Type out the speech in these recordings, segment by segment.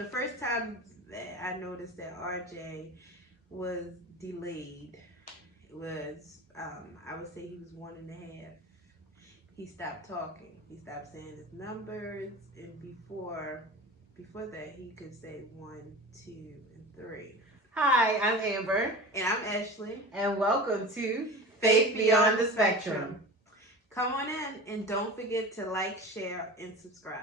The first time that I noticed that RJ was delayed was, I would say he was 1.5. He stopped talking. He stopped saying his numbers, and before that, he could say one, two, and three. Hi, I'm Amber. And I'm Ashley. And welcome to Faith Beyond the Spectrum. Come on in and don't forget to like, share, and subscribe.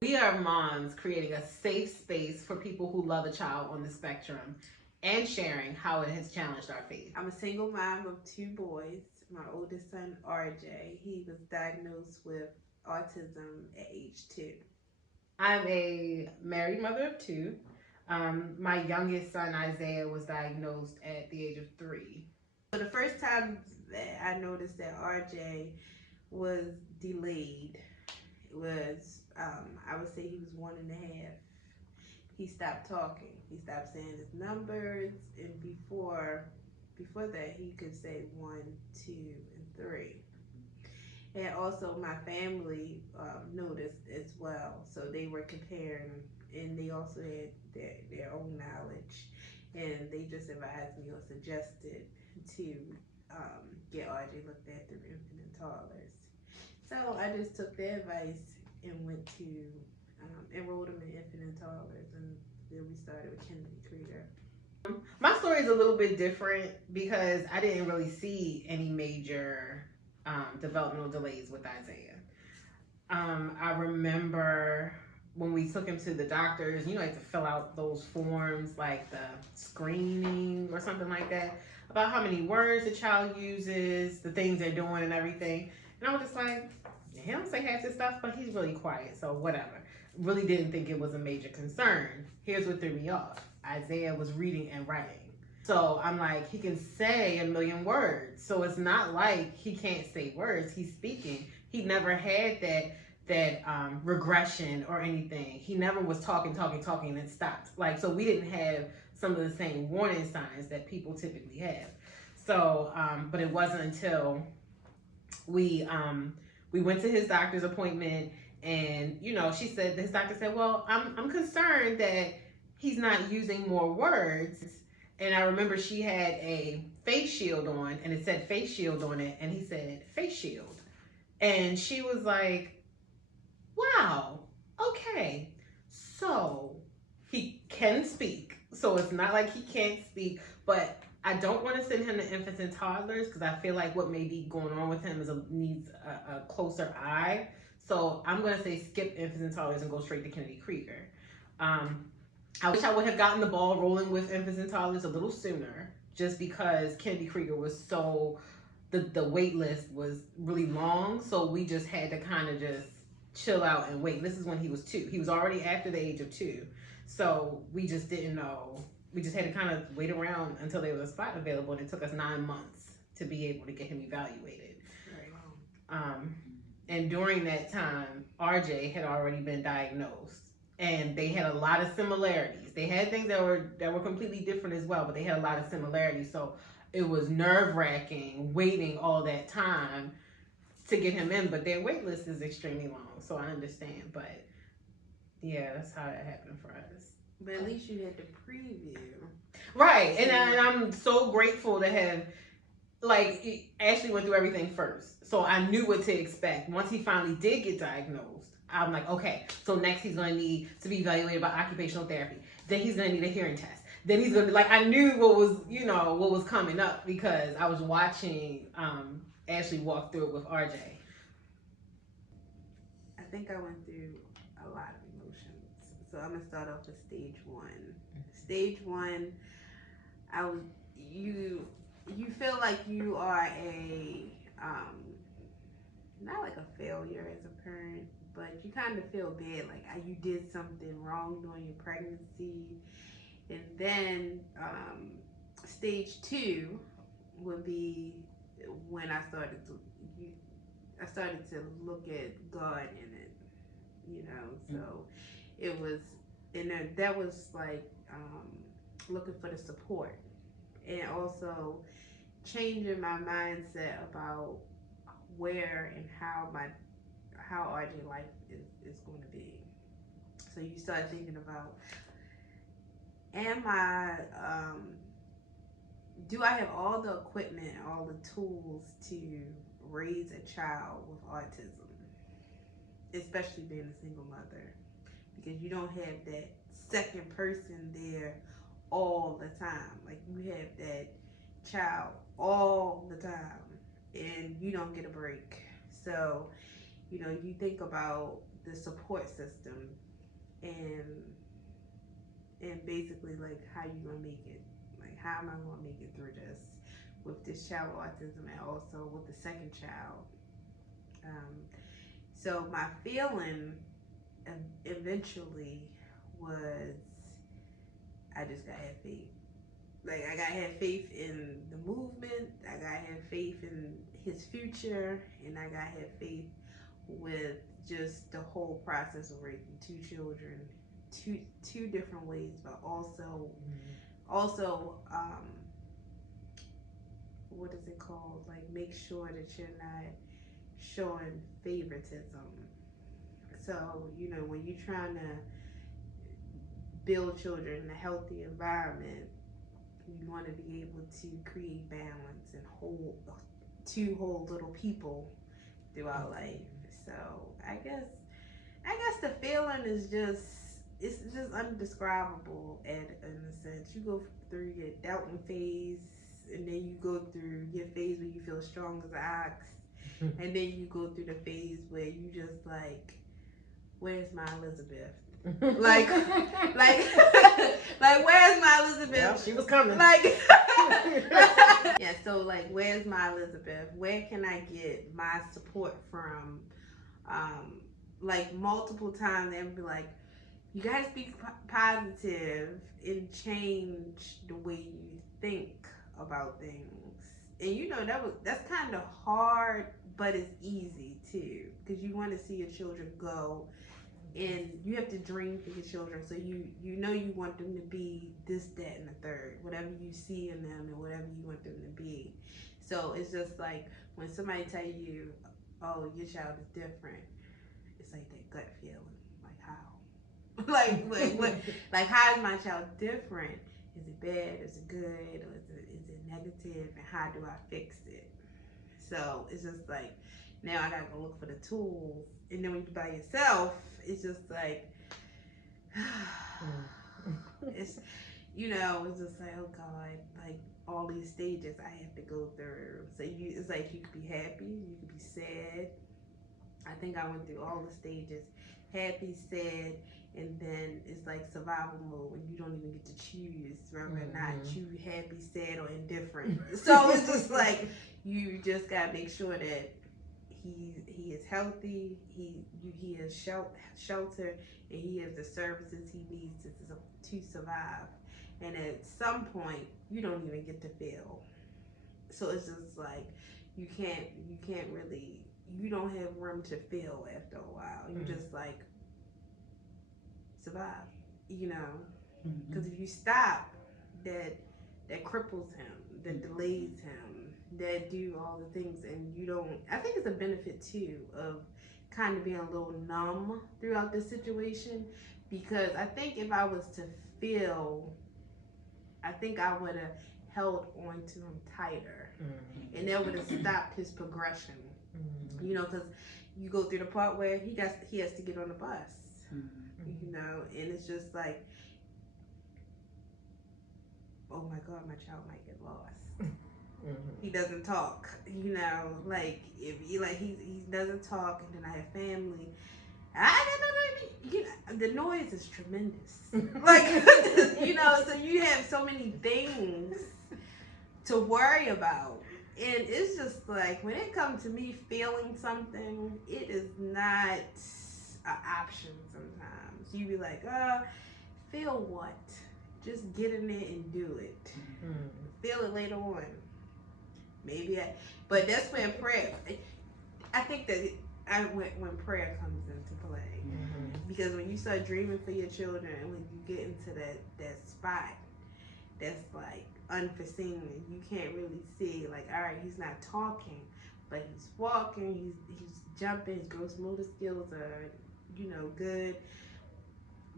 We are moms creating a safe space for people who love a child on the spectrum and sharing how it has challenged our faith. I'm a single mom of 2 boys. My oldest son, RJ, he was diagnosed with autism at age 2. I'm a married mother of 2. My youngest son, Isaiah, was diagnosed at the age of 3. So the first time that I noticed that RJ was delayed was, I would say he was 1.5. He stopped talking. He stopped saying his numbers, and before that, he could say one, two, and three. And also, my family noticed as well, so they were comparing, and they also had their own knowledge, and they just advised me or suggested to get RJ looked at through infant and toddlers. So I just took their advice and went to enrolled him in infant and toddlers, and then we started with Kennedy Krieger. My story is a little bit different because I didn't really see any major developmental delays with Isaiah. I remember when we took him to the doctors, you know, had to fill out those forms like the screening or something like that about how many words the child uses, the things they're doing, and everything. And I was just like, he don't say half this stuff, but he's really quiet, so whatever. Really didn't think it was a major concern. Here's what threw me off. Isaiah was reading and writing. So I'm like, he can say a million words. So it's not like he can't say words. He's speaking. He never had that regression or anything. He never was talking and then stopped. Like, so we didn't have some of the same warning signs that people typically have. So, but it wasn't until we went to his doctor's appointment, and you know, his doctor said, well, I'm concerned that he's not using more words. And I remember she had a face shield on, and it said face shield on it, and he said face shield. And she was like, wow, okay, so he can speak. So it's not like he can't speak, but I don't want to send him to infants and toddlers because I feel like what may be going on with him needs a closer eye. So I'm going to say skip infants and toddlers and go straight to Kennedy Krieger. I wish I would have gotten the ball rolling with infants and toddlers a little sooner, just because Kennedy Krieger was so, the wait list was really long. So we just had to kind of just chill out and wait. This is when he was 2. He was already after the age of 2. So we just didn't know. We just had to kind of wait around until there was a spot available, and it took us 9 months to be able to get him evaluated. And during that time, RJ had already been diagnosed, and they had a lot of similarities. They had things that were completely different as well, but they had a lot of similarities. So it was nerve-wracking waiting all that time to get him in, but their wait list is extremely long, so I understand. But yeah, that's how that happened for us. But at least you had the preview. Right, and I'm so grateful to have, like, Ashley went through everything first. So I knew what to expect. Once he finally did get diagnosed, I'm like, okay, so next he's going to need to be evaluated by occupational therapy. Then he's going to need a hearing test. Then he's going to, like, I knew what was coming up because I was watching Ashley walk through it with RJ. I think I went through a lot of emotions. So I'm gonna start off with stage 1. Stage 1, you feel like you are a not like a failure as a parent, but you kind of feel bad, like you did something wrong during your pregnancy. And then stage 2 would be when I started to look at God in it, So it was, and that was like looking for the support, and also changing my mindset about where and how RJ life is going to be. So you start thinking about, am I do I have all the equipment, all the tools to raise a child with autism, especially being a single mother, because you don't have that second person there all the time. Like you have that child all the time and you don't get a break. So, you think about the support system and basically like how you gonna make it. Like how am I gonna make it through this with this child with autism and also with the second child. So my feeling eventually was I just gotta have faith. Like I gotta have faith in the movement. I gotta have faith in his future, and I gotta have faith with just the whole process of raising two children, two different ways, but also what is it called? Like make sure that you're not showing favoritism. So when you're trying to build children in a healthy environment, you want to be able to create balance and hold little people throughout life. So I guess the feeling is it's just undescribable in a sense. You go through your doubting phase, and then you go through your phase where you feel strong as an ox, and then you go through the phase where you just like, where's my Elizabeth? like where's my Elizabeth? Yeah, she was coming. Like yeah, so like where's my Elizabeth? Where can I get my support from? Like multiple times they'd be like, you gotta speak positive and change the way you think about things. And that's kind of hard, but it's easy too, because you want to see your children go, and you have to dream for your children. So you want them to be this, that, and the third, whatever you see in them and whatever you want them to be. So it's just like when somebody tell you, oh, your child is different, it's like that gut feeling, like how, like what, like how is my child different? Is it bad? Is it good? Or is it negative? And how do I fix it? So it's just like now I gotta go look for the tools, and then when you're by yourself, it's just like it's it's just like, oh God, like all these stages I have to go through. So it's like you could be happy, you could be sad. I think I went through all the stages: happy, sad, and then it's like survival mode when you don't even get to choose whether or not you happy, sad, or indifferent. So it's just like you just gotta make sure that he is healthy, he has shelter, and he has the services he needs to survive. And at some point, you don't even get to feel. So it's just like you can't really, you don't have room to feel after a while. You just like survive, because if you stop, that cripples him, that delays him, that do all the things, and you don't. I think it's a benefit too of kind of being a little numb throughout the situation, because I think if I was to feel, I think I would have held on to him tighter, and that would have stopped his progression. Because you go through the part where he has to get on the bus, and it's just like, oh my God, my child might get lost. He doesn't talk, like if he doesn't talk, and then I have family. The noise is tremendous. Like, so you have so many things to worry about. And it's just like, when it comes to me feeling something, it is not an option sometimes. You be like, feel what? Just get in there and do it. Feel it later on. But that's where prayer, I think that when prayer comes into play. Because when you start dreaming for your children, and when you get into that spot, that's like, unforeseen. You can't really see, like, all right, he's not talking, but he's walking, he's jumping, his gross motor skills are, good.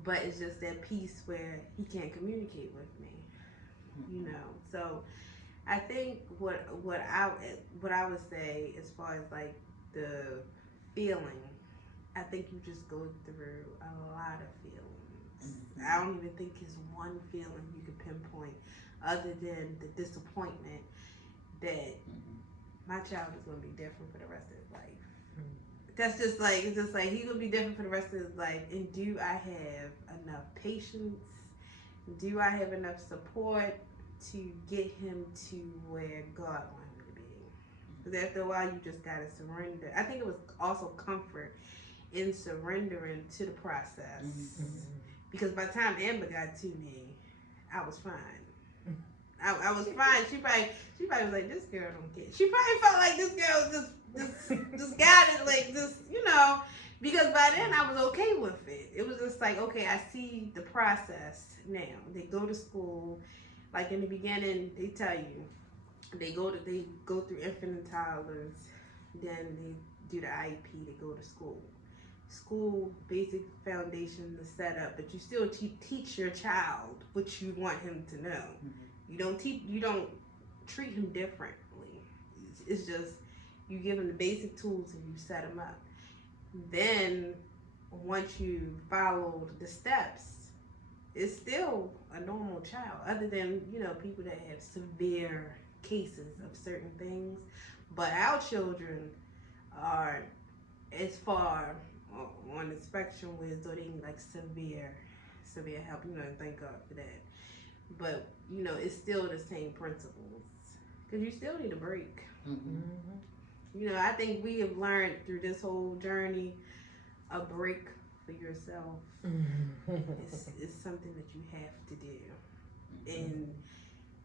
But it's just that piece where he can't communicate with me, So I think what I would say as far as like the feeling, I think you just go through a lot of feelings. I don't even think it's one feeling you can pinpoint other than the disappointment that my child is going to be different for the rest of his life. That's just like, it's just like, he's going to be different for the rest of his life. And do I have enough patience? Do I have enough support to get him to where God wanted him to be? Because after a while, you just got to surrender. I think it was also comfort in surrendering to the process. Because by the time Amber got to me, I was fine. I was fine. She probably was like, this girl don't care. She probably felt like this girl just got it, like just, because by then I was okay with it. It was just like, okay, I see the process now. They go to school, like in the beginning, they tell you, they go through infant and toddlers, then they do the IEP, they go to school. School, basic foundation, the setup, but you still teach your child what you want him to know. You don't treat him differently. It's just, you give him the basic tools and you set him up. Then, once you follow the steps, it's still a normal child, other than, people that have severe cases of certain things. But our children are as far on the spectrum where they need like severe help, thank God for that. But, it's still the same principles. Because you still need a break. I think we have learned through this whole journey, a break for yourself is something that you have to do. And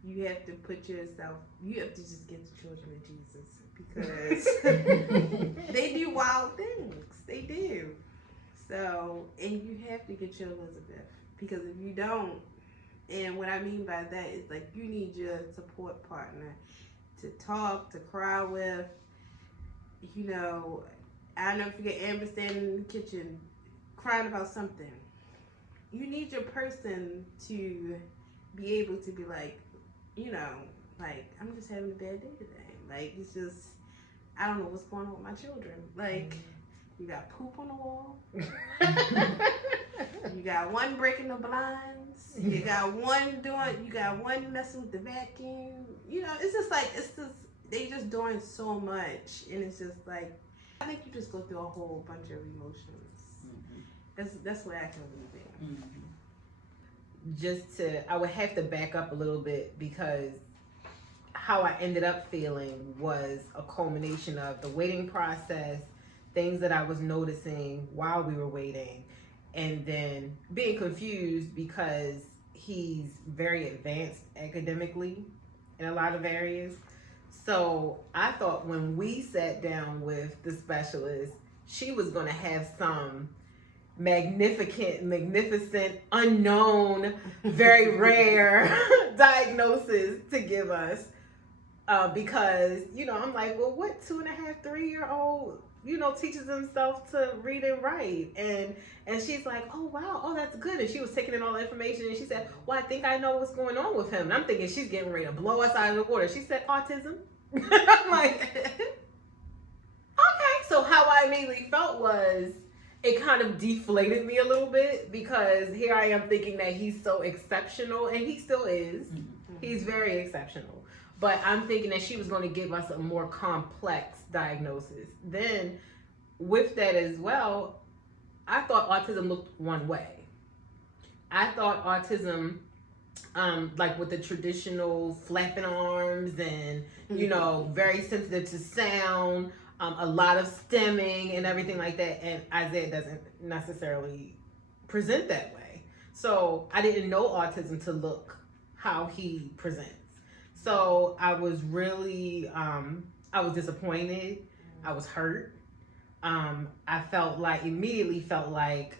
you have to you have to just get the children of Jesus, because they do wild things. They do. So, and you have to get your Elizabeth, because if you don't, and what I mean by that is like, you need your support partner to talk, to cry with. I'll never forget Amber standing in the kitchen crying about something. You need your person to be able to be like, like, I'm just having a bad day today. Like, it's just, I don't know what's going on with my children. Like, you got poop on the wall. You got one breaking the blinds. You got one messing with the vacuum. It's just like, they just doing so much, and it's just like, I think you just go through a whole bunch of emotions. That's what I can believe in. I would have to back up a little bit, because how I ended up feeling was a culmination of the waiting process, things that I was noticing while we were waiting, and then being confused because he's very advanced academically in a lot of areas. So I thought when we sat down with the specialist, she was going to have some magnificent, unknown, very rare diagnosis to give us. Because, I'm like, well, what 2.5, 3-year-old, teaches himself to read and write? And she's like, oh, wow, oh, that's good. And she was taking in all the information, and she said, well, I think I know what's going on with him. And I'm thinking she's getting ready to blow us out of the water. She said, autism. I'm like, okay. So how I immediately felt was, it kind of deflated me a little bit, because here I am thinking that he's so exceptional, and he still is. He's very exceptional. But I'm thinking that she was going to give us a more complex diagnosis. Then, with that as well, I thought autism looked one way. I thought autism, like with the traditional flapping arms and, very sensitive to sound, a lot of stemming and everything like that. And Isaiah doesn't necessarily present that way. So I didn't know autism to look how he presents. So I was really, I was disappointed. I was hurt. I immediately felt like,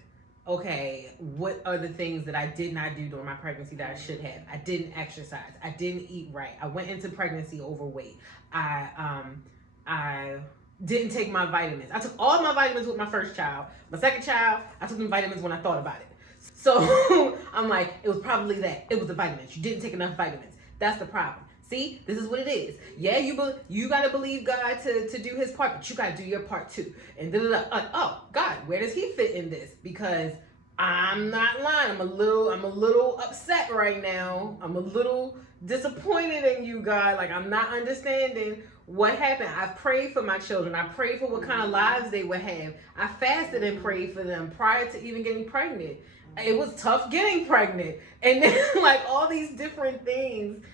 okay, what are the things that I did not do during my pregnancy that I should have? I didn't exercise. I didn't eat right. I went into pregnancy overweight. I didn't take my vitamins. I took all my vitamins with my first child. My second child, I took the vitamins when I thought about it. So I'm like, it was probably that. It was the vitamins. You didn't take enough vitamins. That's the problem. See, this is what it is. Yeah, you gotta believe God to do His part, but you gotta do your part too. And oh God, where does He fit in this? Because I'm not lying. I'm a little upset right now. I'm a little disappointed in you, God. Like, I'm not understanding what happened. I prayed for my children. I prayed for what kind of lives they would have. I fasted and prayed for them prior to even getting pregnant. It was tough getting pregnant. And then like all these different things,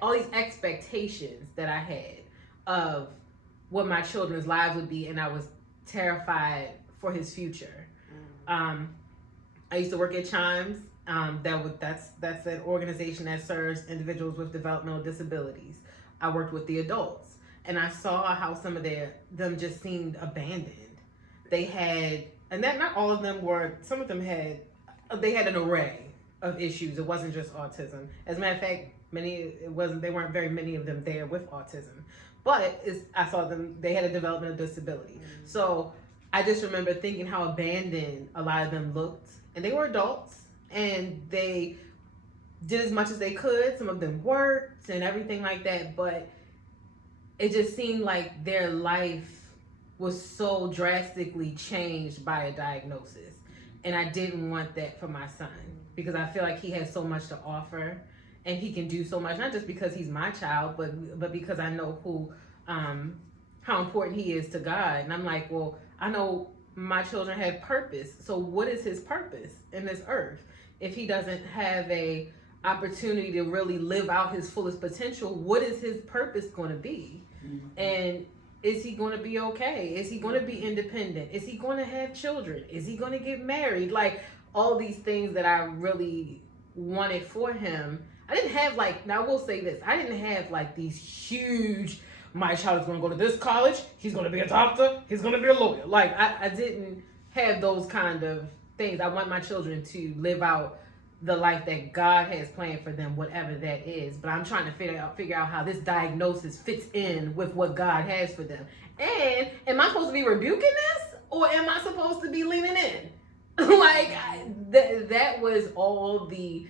all these expectations that I had of what my children's lives would be, and I was terrified for his future. I used to work at Chimes. That's an organization that serves individuals with developmental disabilities. I worked with the adults, and I saw how some of them just seemed abandoned. They had, and that not all of them were. Some of them had an array of issues. It wasn't just autism. As a matter of fact, there weren't very many of them there with autism, but I saw them. They had a developmental disability. So I just remember thinking how abandoned a lot of them looked. And they were adults, and they did as much as they could. Some of them worked and everything like that, but it just seemed like their life was so drastically changed by a diagnosis. And I didn't want that for my son, because I feel like he has so much to offer, and he can do so much, not just because he's my child, but because I know how important he is to God. And I'm like, well, I know my children have purpose. So what is his purpose in this earth? If he doesn't have a opportunity to really live out his fullest potential, what is his purpose going to be? And is he going to be okay? Is he going to be independent? Is he going to have children? Is he going to get married? Like, all these things that I really wanted for him. I didn't have now I will say this, I didn't have these huge, my child is going to go to this college, he's going to be a doctor, he's going to be a lawyer. I didn't have those kind of things. I want my children to live out the life that God has planned for them, whatever that is. But I'm trying to figure out how this diagnosis fits in with what God has for them. And am I supposed to be rebuking this, or am I supposed to be leaning in? That was all the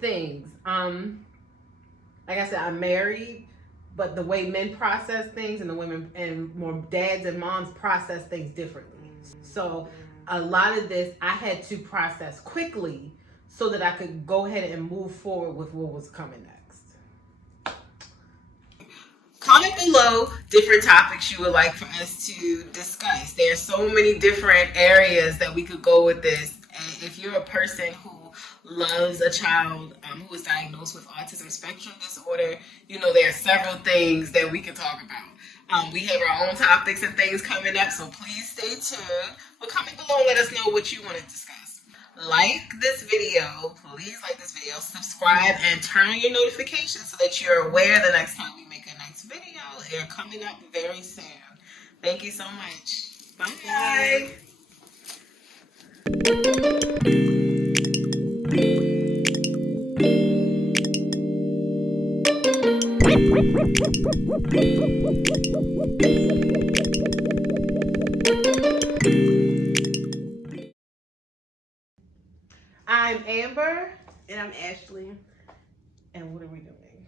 things. Like I said, I'm married. But the way men process things, and the women and more dads and moms process things differently. So a lot of this I had to process quickly so that I could go ahead and move forward with what was coming next. Comment below different topics you would like for us to discuss. There are so many different areas that we could go with this. And if you're a person who loves a child who is diagnosed with autism spectrum disorder, there are several things that we can talk about. We have our own topics and things coming up, so please stay tuned. But comment below and let us know what you want to discuss. Like this video, please like this video, subscribe, and turn on your notifications so that you're aware the next time we make a next video. They're coming up very soon. Thank you so much. Bye. I'm Amber. And I'm Ashley. And what are we doing?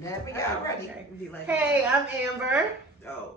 That we got ready. Hey, I'm Amber. Oh.